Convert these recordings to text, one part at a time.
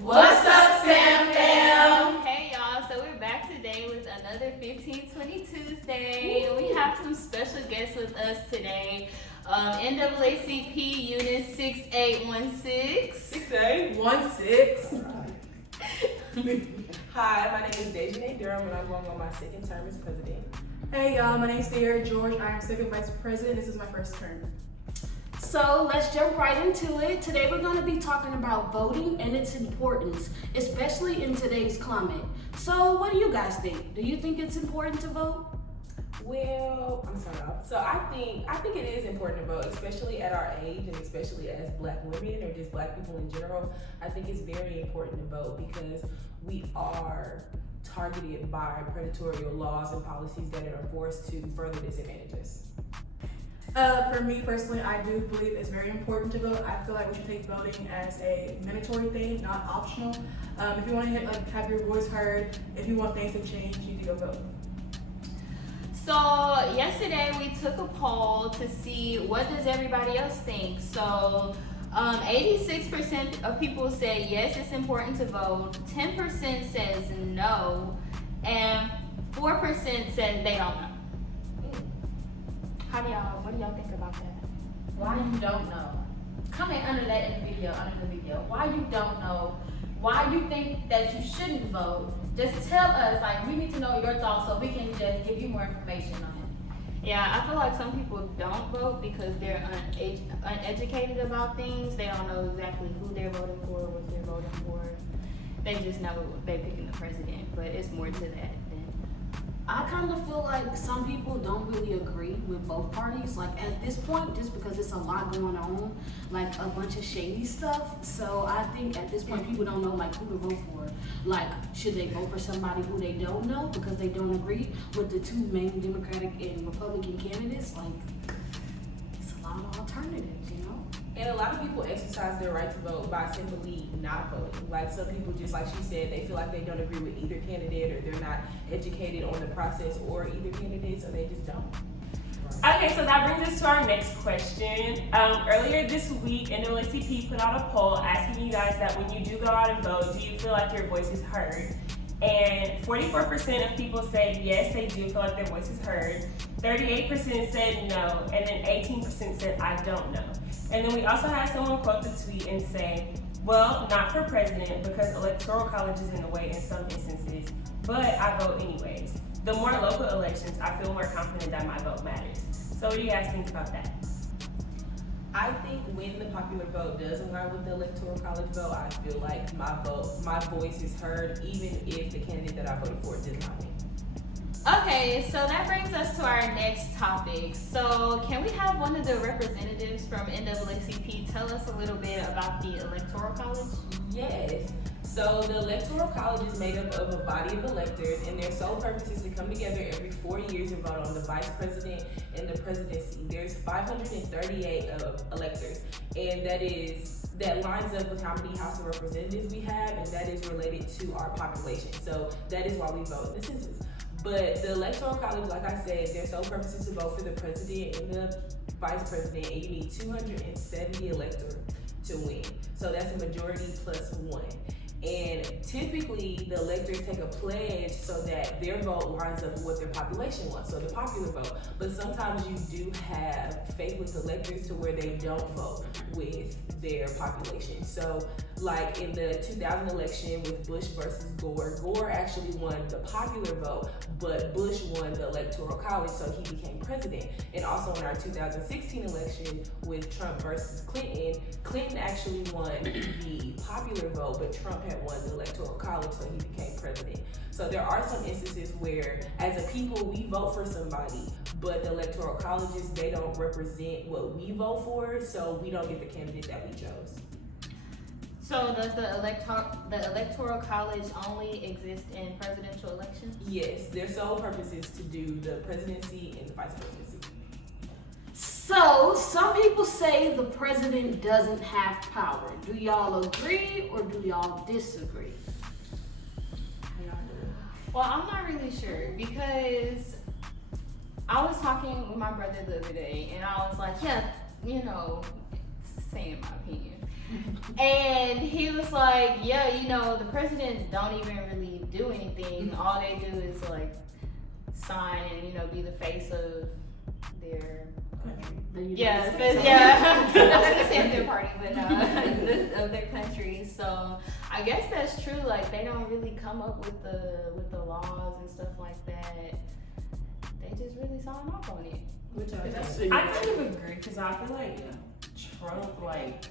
What's up, Sam Fam? Hey y'all, so we're back today with another 1520 Tuesday. We have some special guests with us today. NAACP Unit 6816. 6816. Hi, my name is Dejanay Durham, and I'm going on my second term as president. Hey y'all, my name's Sierra George. I am second vice president. This is my first term. So let's jump right into it. Today we're going to be talking about voting and its importance, especially in today's climate. So what do you guys think? Do you think it's important to vote? Well, I'm sorry. So I think it is important to vote, especially at our age and especially as Black women or just Black people in general. I think it's very important to vote because we are targeted by predatory laws and policies that are enforced to further disadvantage us. For me personally, I do believe it's very important to vote. I feel like we should take voting as a mandatory thing, not optional. If you want to have your voice heard, if you want things to change, you need to go vote. So yesterday we took a poll to see what does everybody else think. So 86% of people said yes, it's important to vote. 10% says no, and 4% said they don't know. What do y'all think about that? Why you don't know? Comment under that in the video, Why you don't know? Why you think that you shouldn't vote? Just tell us, like, we need to know your thoughts so we can just give you more information on it. Yeah, I feel like some people don't vote because they're uneducated about things. They don't know exactly who they're voting for, what they're voting for. They just know they're picking the president, but it's more to that than. I kind of feel like some people don't really agree with both parties. Like at this point, just because it's a lot going on, like a bunch of shady stuff. So I think at this point, people don't know like who to vote for. Like, should they vote for somebody who they don't know because they don't agree with the two main Democratic and Republican candidates? Like, it's a lot of alternatives, you know? And a lot of people exercise their right to vote by simply not voting. Like some people, just like she said, they feel like they don't agree with either candidate or they're not educated on the process or either candidate, so they just don't. Okay, so that brings us to our next question. Earlier this week, NAACP put out a poll asking you guys that when you do go out and vote, do you feel like your voice is heard? And 44% of people said yes, they do feel like their voice is heard. 38% said no, and then 18% said I don't know. And then we also had someone quote the tweet and say, well, not for president because electoral college is in the way in some instances, but I vote anyways. The more local elections, I feel more confident that my vote matters. So what do you guys think about that? I think when the popular vote does align with the electoral college vote, I feel like my voice is heard even if the candidate that I voted for does not win. Okay, so that brings us to our next topic. So can we have one of the representatives from NAACP tell us a little bit about the Electoral College? Yes. So the Electoral College is made up of a body of electors, and their sole purpose is to come together every 4 years and vote on the vice president and the presidency. There's 538 electors, and that lines up with how many House of Representatives we have, and that is related to our population. So that is why we vote in the census. But the Electoral College, like I said, their sole purpose is to vote for the president and the vice president, and you need 270 electors to win. So that's a majority plus one. And typically, the electors take a pledge so that their vote lines up with what their population wants, so the popular vote. But sometimes you do have faithless electors to where they don't vote with their population. So, like in the 2000 election with Bush versus Gore, Gore actually won the popular vote, but Bush won the Electoral College, so he became president. And also in our 2016 election with Trump versus Clinton, Clinton actually won the popular vote, but Trump had won the Electoral College, so he became president. So there are some instances where, as a people, we vote for somebody, but the Electoral Colleges, they don't represent what we vote for, so we don't get the candidate that we chose. So does the Electoral College only exist in presidential elections? Yes, their sole purpose is to do the presidency and the vice presidency. So some people say the president doesn't have power. Do y'all agree or do y'all disagree? Well, I'm not really sure because I was talking with my brother the other day and I was like, yeah, saying my opinion. And he was like, yeah, you know, the president don't even really do anything. All they do is like sign and, you know, be the face of their country. Yeah, not the same their party, but of their country. So I guess that's true. Like they don't really come up with the laws and stuff like that. They just really sign off on it. I kind of agree because I feel like Trump, like,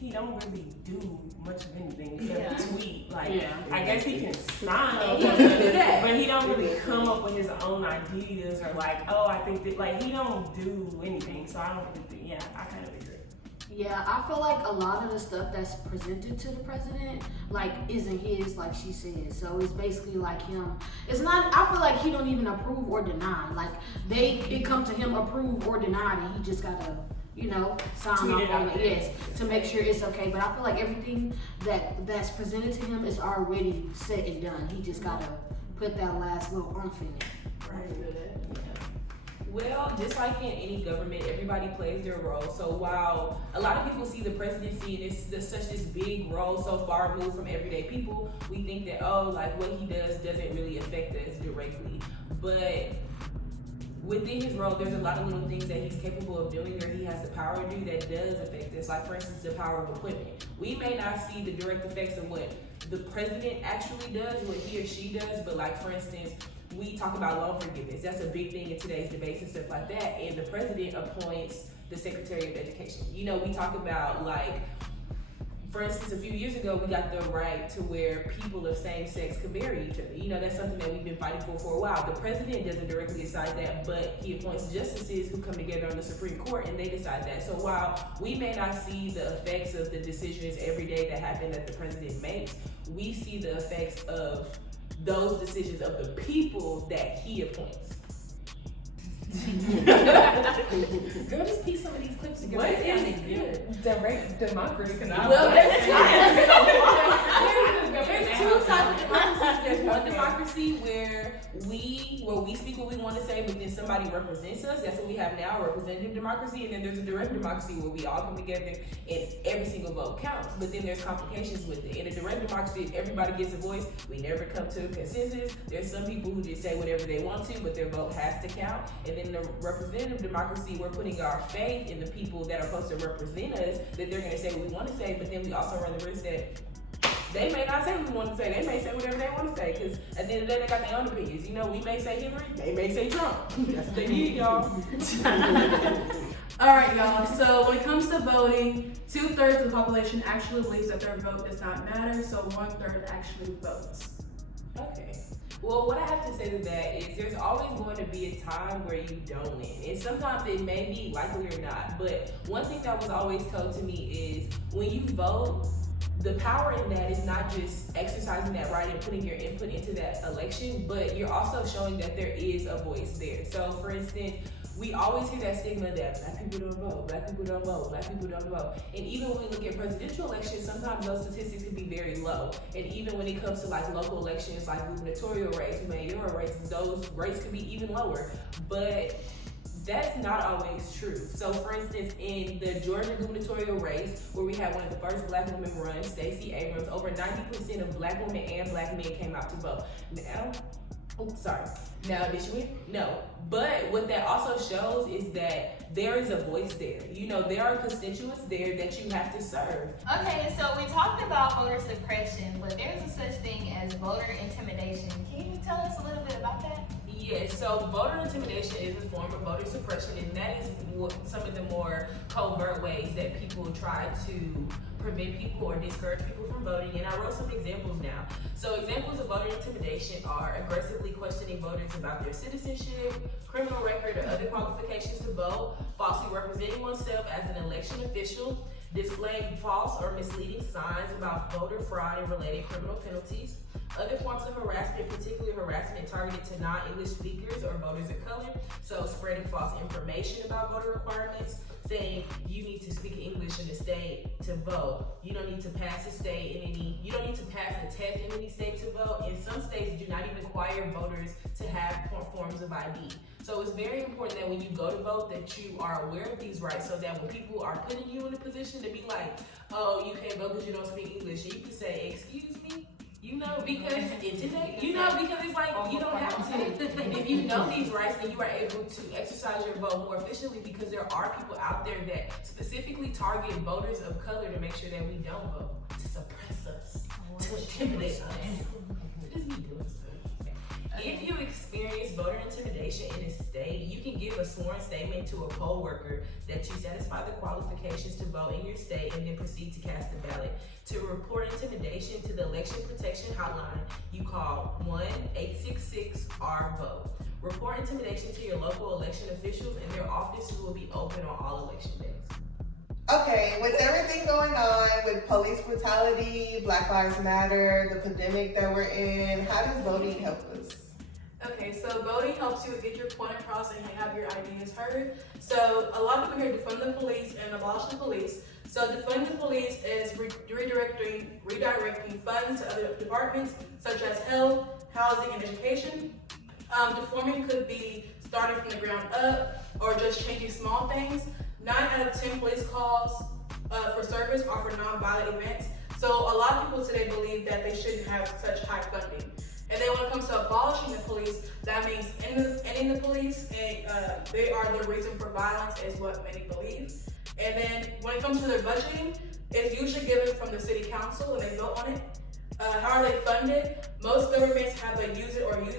he don't really do much of anything except tweet. Like, I guess he can sign off on it, but he don't really come up with his own ideas or like, oh, I think that, like, he don't do anything. So I don't really think, I kind of agree. Yeah, I feel like a lot of the stuff that's presented to the president, like, isn't his, like she said. So it's basically like him. It's not, I feel like he don't even approve or deny. Like, it come to him approve or deny, and he just gotta, you know, sign off on it, yes, to make sure it's okay. But I feel like everything that's presented to him is already set and done. He just gotta put that last little oomph in it. Right. Well, just like in any government, everybody plays their role. So while a lot of people see the presidency and it's such this big role so far removed from everyday people, we think that, oh, like what he does doesn't really affect us directly. But within his role, there's a lot of little things that he's capable of doing or he has the power to do that does affect us. Like, for instance, the power of appointment. We may not see the direct effects of what the president actually does, what he or she does, but like, for instance, we talk about loan forgiveness. That's a big thing in today's debates and stuff like that. And the president appoints the Secretary of Education. You know, we talk about, like, for instance, a few years ago, we got the right to where people of same sex could marry each other. You know, that's something that we've been fighting for a while. The president doesn't directly decide that, but he appoints justices who come together on the Supreme Court and they decide that. So while we may not see the effects of the decisions every day that happen that the president makes, we see the effects of those decisions of the people that he appoints. Girl, just piece some of these clips together. What It is sounded good. Direct democracy? Well, there's two types of democracies. There's one democracy where we speak what we want to say, but then somebody represents us. That's what we have now, representative democracy. And then there's a direct democracy where we all come together and every single vote counts. But then there's complications with it. In a direct democracy, if everybody gets a voice, we never come to a consensus. There's some people who just say whatever they want to, but their vote has to count. And then the representative democracy, we're putting our faith in the people that are supposed to represent us, that they're going to say what we want to say, but then we also run the risk that they may not say what we want to say. They may say whatever they want to say, because at the end of the day, they got their own opinions. You know, we may say Hillary, they may say Trump. That's what they need, y'all. All right, y'all. So when it comes to voting, 2/3 of the population actually believes that their vote does not matter, so 1/3 actually votes. Okay. Well, what I have to say to that is there's always going to be a time where you don't win. And sometimes it may be likely or not. But one thing that was always told to me is when you vote, the power in that is not just exercising that right and putting your input into that election, but you're also showing that there is a voice there. So, for instance, we always hear that stigma that black people don't vote, black people don't vote, black people don't vote. And even when we look at presidential elections, sometimes those statistics can be very low. And even when it comes to like local elections, like gubernatorial races, mayoral races, those rates can be even lower. But that's not always true. So for instance, in the Georgia gubernatorial race, where we had one of the first black women run, Stacey Abrams, over 90% of black women and black men came out to vote. Now, did she win? No. But what that also shows is that there is a voice there. You know, there are constituents there that you have to serve. Okay, so we talked about voter suppression, but there's a such thing as voter intimidation. Can you tell us a little bit about that? Yes, so voter intimidation is a form of voter suppression, and that is some of the more covert ways that people try to prevent people or discourage people from voting. And I wrote some examples now. So examples of voter intimidation are aggressively questioning voters about their citizenship, criminal record, or other qualifications to vote, falsely representing oneself as an election official, displaying false or misleading signs about voter fraud and related criminal penalties, other forms of harassment, particularly harassment targeted to non-English speakers or voters of color, so spreading false information about voter requirements, saying you need to speak English in the state to vote. You don't need to pass a test in any state to vote, and some states do not even require voters to have forms of ID. So it's very important that when you go to vote that you are aware of these rights, so that when people are putting you in a position to be like, oh, you can't vote because you don't speak English, you can say, excuse me, because it's like, you don't have to. And if you know these rights, then you are able to exercise your vote more efficiently, because there are people out there that specifically target voters of color to make sure that we don't vote, to suppress us, to intimidate us. What is he doing, sir? If you experience voter intimidation in a state, you can give a sworn statement to a poll worker that you satisfy the qualifications to vote in your state, and then proceed to cast a ballot. To report intimidation to the Election Protection Hotline, you call 1-866-RVOTE. Report intimidation to your local election officials, and their offices will be open on all election days. Okay, with everything going on with police brutality, Black Lives Matter, the pandemic that we're in, how does voting help us? Okay, so voting helps you get your point across and have your ideas heard. So a lot of people here defund the police and abolish the police. So defund the police is redirecting funds to other departments such as health, housing, and education. Deforming could be starting from the ground up or just changing small things. 9 out of 10 police calls for service are for non-violent events. So a lot of people today believe that they shouldn't have such high funding. And then when it comes to abolishing the police, that means ending the police, and they are the reason for violence, is what many believe. And then when it comes to their budgeting, it's usually given from the city council and they vote on it. How are they funded? Most governments have a use it or lose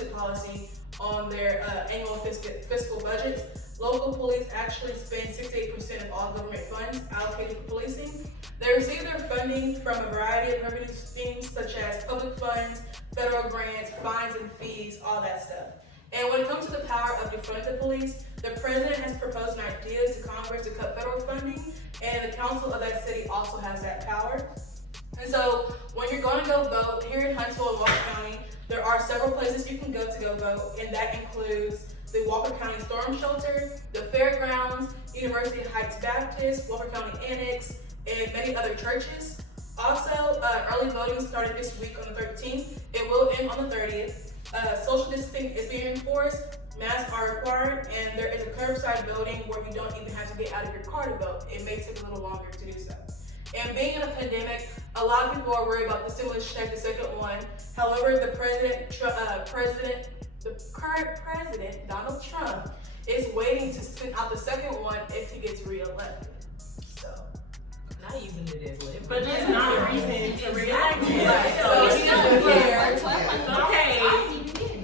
it policy on their annual fiscal budgets. Local police actually spend 68% of all government funds allocated for policing. They receive their funding from a variety of revenue streams such as public funds, federal grants, fines and fees, all that stuff. And when it comes to the power of defund the police, the president has proposed an idea to Congress to cut federal funding, and the council of that city also has that power. And so when you're going to go vote here in Huntsville and Walker County, there are several places you can go vote, and that includes the Walker County Storm Shelter, the Fairgrounds, University Heights Baptist, Walker County Annex, and many other churches. Also, early voting started this week on the 13th. It will end on the 30th. Social distancing is being enforced, masks are required, and there is a curbside voting where you don't even have to get out of your car to vote. It may take a little longer to do so. And being in a pandemic, a lot of people are worried about the stimulus check, the second one. However, the current president, Donald Trump, is waiting to send out the second one if he gets reelected. So, Not even it is lit. But that's not a reason to react. So he doesn't care. Okay.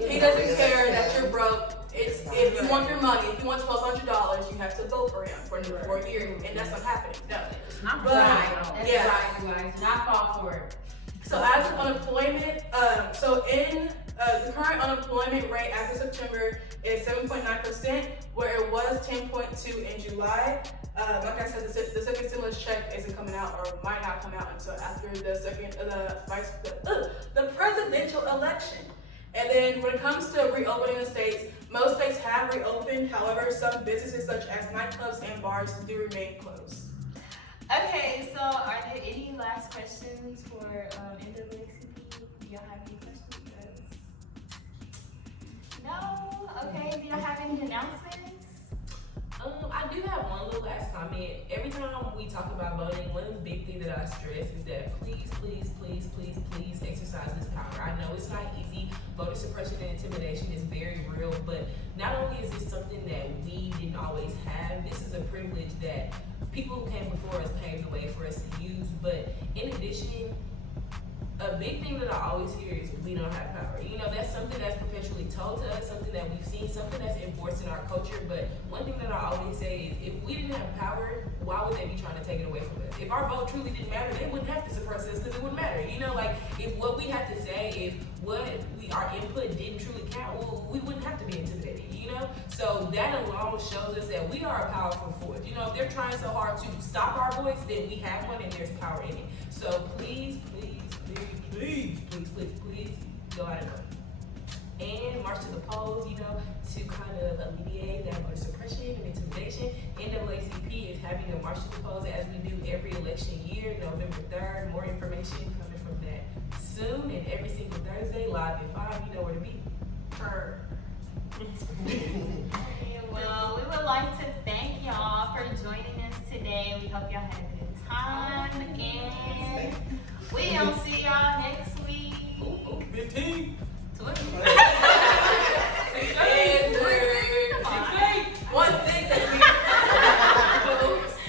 He doesn't care that you're broke. It's if you want your money, if you want $1,200, you have to vote for him for 4 years, and that's not happening. No. It's not But, right. That's yeah. right, you guys. Do not fall for it. So as of unemployment, the current unemployment rate as of September is 7.9%, where it was 10.2 in July. Like I said, the second stimulus check isn't coming out, or might not come out until after the presidential election. And then when it comes to reopening the states, most states have reopened. However, some businesses such as nightclubs and bars do remain closed. Okay, so are there any last questions for NAACP? Do y'all have any questions? No? Okay, do y'all have any announcements? I do have one little last comment. Every time we talk about voting, one of the big things that I stress is that please exercise this power. I know it's not easy. Voter suppression and intimidation is very real, but not only is this something that we didn't always have, this is a privilege that people who came before us paved the way for us to use. But in addition, a big thing that I always hear is we don't have power. You know, that's something that's perpetually told to us, something that we've seen, something that's enforced in our culture. But one thing that I always say is if we didn't have power, why would they be trying to take it away from us? If our vote truly didn't matter, they wouldn't have to suppress us because it wouldn't matter. You know, like if what we had to say, if our input didn't truly count, well, we wouldn't have to be intimidated, you know? So that alone shows us that we are a powerful force. You know, if they're trying so hard to stop our voice, then we have one and there's power in it. So please go out and vote. And march to the polls, you know, to kind of alleviate that voter suppression and intimidation. NAACP is having a march to the polls as we do every election year, November 3rd. More information coming from that soon and every single Thursday, live at 5. You know where to be. Well, we would like to thank y'all for joining us today. We hope y'all had a good time, and we'll